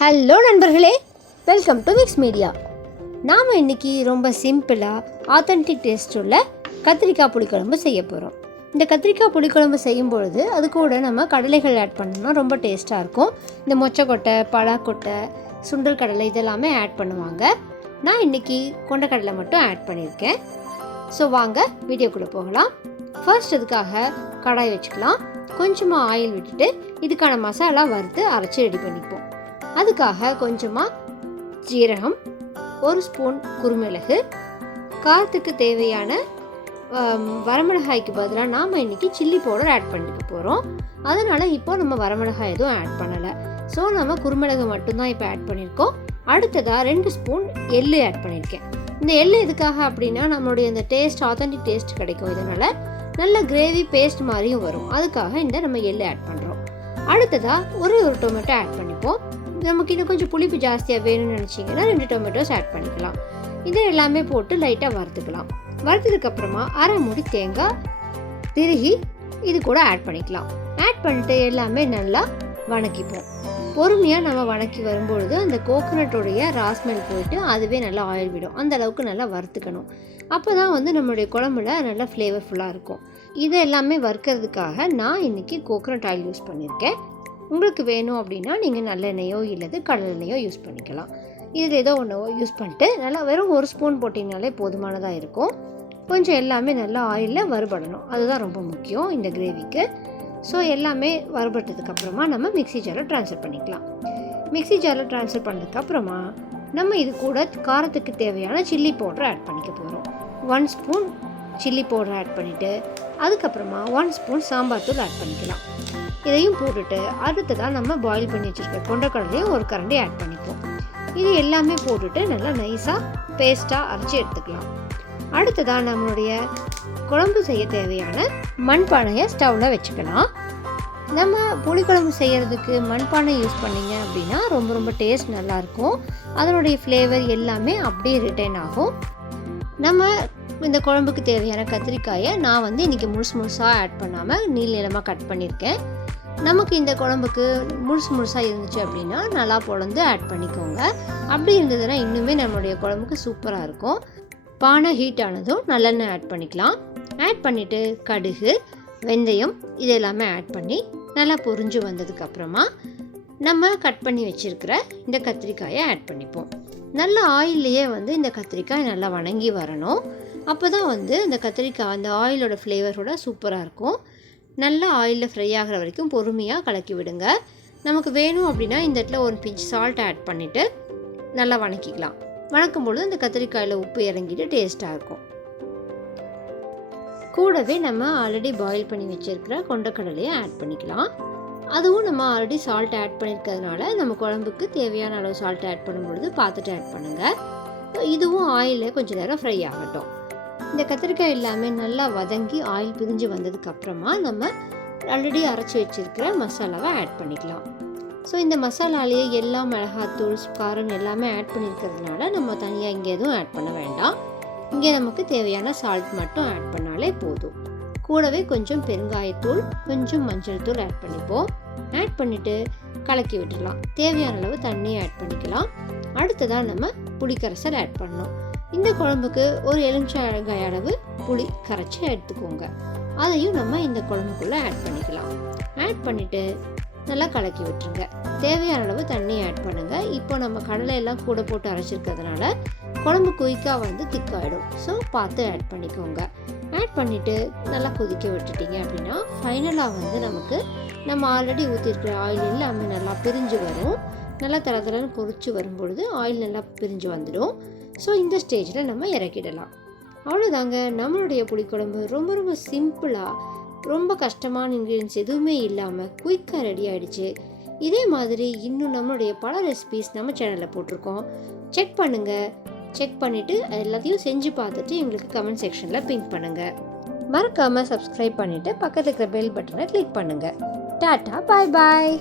Hello நண்பர்களே, welcome to mix media. நாம் இன்றைக்கி ரொம்ப சிம்பிளாக ஆத்தென்டிக் டேஸ்ட் உள்ள கத்திரிக்காய் புளிக்குழம்பு செய்ய போகிறோம். இந்த கத்திரிக்காய் புளிக்குழம்பு செய்யும் பொழுது அது கூட நம்ம கடலைகள் ஆட் பண்ணோம்னா ரொம்ப டேஸ்ட்டாக இருக்கும். இந்த மொச்சக்கொட்டை, பலாக்கொட்டை, சுண்டல் கடலை இதெல்லாமே ஆட் பண்ணுவாங்க. நான் இன்றைக்கி கொண்டக்கடலை மட்டும் ஆட் பண்ணியிருக்கேன். ஸோ வாங்க வீடியோக்குள்ளே போகலாம். ஃபர்ஸ்ட் இதுக்காக கடாய் வச்சுக்கலாம். கொஞ்சமாக ஆயில் விட்டுட்டு இதுக்கான மசாலா வறுத்து அரைச்சி ரெடி பண்ணிப்போம். அதுக்காக கொஞ்சமாக ஜீரகம், ஒரு ஸ்பூன் குருமிளகு, காரத்துக்கு தேவையான வரமிளகாய்க்கு பதிலாக நாம் இன்றைக்கி சில்லி பவுடர் ஆட் பண்ணிக்க போகிறோம். அதனால் இப்போ நம்ம வரமிளகாய் எதுவும் ஆட் பண்ணலை. ஸோ நம்ம குருமிளகு மட்டும்தான் இப்போ ஆட் பண்ணியிருக்கோம். அடுத்ததாக 2 ஸ்பூன் எள்ளு ஆட் பண்ணியிருக்கேன். இந்த எள்ளு எதுக்காக அப்படின்னா நம்மளுடைய இந்த டேஸ்ட் ஆத்தென்டிக் டேஸ்ட் கிடைக்கும். இதனால் நல்ல கிரேவி பேஸ்ட் மாதிரியும் வரும். அதுக்காக இந்த நம்ம எள்ளு ஆட் பண்ணுறோம். அடுத்ததாக ஒரு டொமேட்டோ ஆட் பண்ணிப்போம். நமக்கு இன்னும் கொஞ்சம் புளிப்பு ஜாஸ்தியாக வேணும்னு நினச்சிங்கன்னா 2 டொமேட்டோஸ் ஆட் பண்ணிக்கலாம். இது எல்லாமே போட்டு லைட்டாக வறுத்துக்கலாம். வறுத்ததுக்கப்புறமா அரை மூடி தேங்காய் திருகி இது கூட ஆட் பண்ணிக்கலாம். ஆட் பண்ணிட்டு எல்லாமே நல்லா வணக்கிப்போம். பொறுமையாக நம்ம வணக்கி வரும்பொழுது அந்த கோகோனட்டோடைய ராஸ்மெல் போயிட்டு அதுவே நல்லா ஆயில் விடும். அந்த அளவுக்கு நல்லா வறுத்துக்கணும். அப்போ தான் நம்மளுடைய குழம்புல நல்லா ஃப்ளேவர்ஃபுல்லாக இருக்கும். இதை எல்லாமே வறுக்கிறதுக்காக நான் இன்றைக்கி கோகோனட் ஆயில் யூஸ் பண்ணியிருக்கேன். உங்களுக்கு வேணும் அப்படின்னா நீங்கள் நல்லெண்ணெயோ இல்லது கடலெண்ணெயோ யூஸ் பண்ணிக்கலாம். இது ஏதோ ஒன்று யூஸ் பண்ணிட்டு நல்லா வெறும் 1 ஸ்பூன் போட்டிங்கனாலே போதுமானதாக இருக்கும். கொஞ்சம் எல்லாமே நல்லா ஆயிலில் வறுபடணும். அதுதான் ரொம்ப முக்கியம் இந்த கிரேவிக்கு. ஸோ எல்லாமே வறுபட்டதுக்கப்புறமா நம்ம மிக்ஸி ஜாரில் ட்ரான்ஸ்ஃபர் பண்ணிக்கலாம். மிக்ஸி ஜாரில் ட்ரான்ஸ்ஃபர் பண்ணதுக்கப்புறமா நம்ம இது கூட காரத்துக்கு தேவையான சில்லி பவுடர் ஆட் பண்ணிக்க போகிறோம். 1 ஸ்பூன் சில்லி பவுடர் ஆட் பண்ணிவிட்டு அதுக்கப்புறமா 1 ஸ்பூன் சாம்பார் தூள் ஆட் பண்ணிக்கலாம். இதையும் போட்டுட்டு அடுத்ததாக நம்ம பாயில் பண்ணி வச்சுருக்க கொண்டக்கடலையும் ஒரு கரண்டி ஆட் பண்ணிப்போம். இது எல்லாமே போட்டுட்டு நல்லா நைஸாக பேஸ்ட்டாக அரைச்சி எடுத்துக்கலாம். அடுத்ததாக நம்மளுடைய குழம்பு செய்ய தேவையான மண்பானையை ஸ்டவ்வில் வச்சுக்கலாம். நம்ம புளிக்குழம்பு செய்கிறதுக்கு மண்பானை யூஸ் பண்ணிங்க அப்படின்னா ரொம்ப ரொம்ப டேஸ்ட் நல்லாயிருக்கும். அதனுடைய ஃப்ளேவர் எல்லாமே அப்படியே ரிட்டைன் ஆகும். நம்ம இந்த குழம்புக்கு தேவையான கத்திரிக்காயை நான் இன்றைக்கி முழுசாக ஆட் பண்ணாமல் நீளமாக கட் பண்ணியிருக்கேன். நமக்கு இந்த குழம்புக்கு முழுசாக இருந்துச்சு அப்படின்னா நல்லா பொழந்து ஆட் பண்ணிக்கோங்க. அப்படி இருந்ததுன்னா இன்னுமே நம்மளுடைய குழம்புக்கு சூப்பராக இருக்கும். பானை ஹீட் ஆனதும் நல்லெண்ணெய் ஆட் பண்ணிக்கலாம். ஆட் பண்ணிவிட்டு கடுகு, வெந்தயம் இது எல்லாமே ஆட் பண்ணி நல்லா பொரிஞ்சு வந்ததுக்கப்புறமா நம்ம கட் பண்ணி வச்சுருக்கிற இந்த கத்திரிக்காயை ஆட் பண்ணிப்போம். நல்ல ஆயில்லையே இந்த கத்திரிக்காய் நல்லா வணங்கி வரணும். அப்போ தான் இந்த கத்திரிக்காய் அந்த ஆயிலோட ஃப்ளேவரோட சூப்பராக இருக்கும். நல்லா ஆயிலில் ஃப்ரை ஆகிற வரைக்கும் பொறுமையாக கலக்கி விடுங்க. நமக்கு வேணும் அப்படின்னா இந்த இடத்துல ஒரு பிஞ்ச் சால்ட் ஆட் பண்ணிவிட்டு நல்லா வணக்கிக்கலாம். வணக்கும் பொழுது இந்த கத்திரிக்காயில் உப்பு இறங்கிட்டு டேஸ்ட்டாக இருக்கும். கூடவே நம்ம ஆல்ரெடி பாயில் பண்ணி வச்சுருக்கிற கொண்டக்கடலையை ஆட் பண்ணிக்கலாம். அதுவும் நம்ம ஆல்ரெடி சால்ட் ஆட் பண்ணியிருக்கிறதுனால நம்ம குழம்புக்கு தேவையான அளவு சால்ட் ஆட் பண்ணும்பொழுது பார்த்துட்டு ஆட் பண்ணுங்கள். இதுவும் ஆயிலில் கொஞ்சம் நேரம் ஃப்ரை ஆகட்டும். இந்த கத்திரிக்காய் எல்லாமே நல்லா வதங்கி ஆயில் பிரிஞ்சு வந்ததுக்கப்புறமா நம்ம ஆல்ரெடி அரைச்சி வச்சுருக்கிற மசாலாவை ஆட் பண்ணிக்கலாம். ஸோ இந்த மசாலாலேயே எல்லா மிளகாத்தூள், காரம் எல்லாமே ஆட் பண்ணியிருக்கிறதுனால நம்ம தனியாக இங்கே எதுவும் ஆட் பண்ண வேண்டாம். இங்கே நமக்கு தேவையான சால்ட் மட்டும் ஆட் பண்ணாலே போதும். கூடவே கொஞ்சம் பெருங்காயத்தூள், கொஞ்சம் மஞ்சள் தூள் ஆட் பண்ணிப்போம். ஆட் பண்ணிவிட்டு கலக்கி விட்டுடலாம். தேவையான அளவு தண்ணியை ஆட் பண்ணிக்கலாம். அடுத்ததாக நம்ம புளிக்கரைசல் ஆட் பண்ணணும். இந்த குழம்புக்கு ஒரு எலுமிச்சங்காய் அளவு புளி கரைச்சி எடுத்துக்கோங்க. அதையும் நம்ம இந்த குழம்புக்குள்ளே ஆட் பண்ணிக்கலாம். ஆட் பண்ணிவிட்டு நல்லா கலக்கி விட்டுருங்க. தேவையான அளவு தண்ணி ஆட் பண்ணுங்கள். இப்போ நம்ம கடலை எல்லாம் கூட போட்டு அரைச்சிருக்கிறதுனால குழம்பு குயிக்காக திக்காயிடும். ஸோ பார்த்து ஆட் பண்ணிக்கோங்க. ஆட் பண்ணிவிட்டு நல்லா கொதிக்க விட்டுட்டிங்க அப்படின்னா ஃபைனலாக நமக்கு நம்ம ஆல்ரெடி ஊற்றிருக்கிற ஆயில் எல்லாமே நல்லா பிரிஞ்சு வரும். நல்லா தளன்னு கொதிச்சு வரும்பொழுது ஆயில் நல்லா பிரிஞ்சு வந்துடும். ஸோ இந்த ஸ்டேஜில் நம்ம இறக்கிடலாம். அவ்வளோதாங்க, நம்மளுடைய புளிக்குழம்பு ரொம்ப ரொம்ப சிம்பிளாக, ரொம்ப கஷ்டமான இன்க்ரீடியன்ஸ் எதுவுமே இல்லாமல் குயிக்காக ரெடி ஆகிடுச்சு. இதே மாதிரி இன்னும் நம்மளுடைய பல ரெசிபீஸ் நம்ம சேனலில் போட்டிருக்கோம். செக் பண்ணுங்கள். செக் பண்ணிவிட்டு எல்லாத்தையும் செஞ்சு பார்த்துட்டு எங்களுக்கு கமெண்ட் செக்ஷனில் பின் பண்ணுங்கள். மறக்காமல் சப்ஸ்கிரைப் பண்ணிவிட்டு பக்கத்தில் இருக்கிற பெல் பட்டனை கிளிக் பண்ணுங்கள். டாட்டா, பாய் பாய்.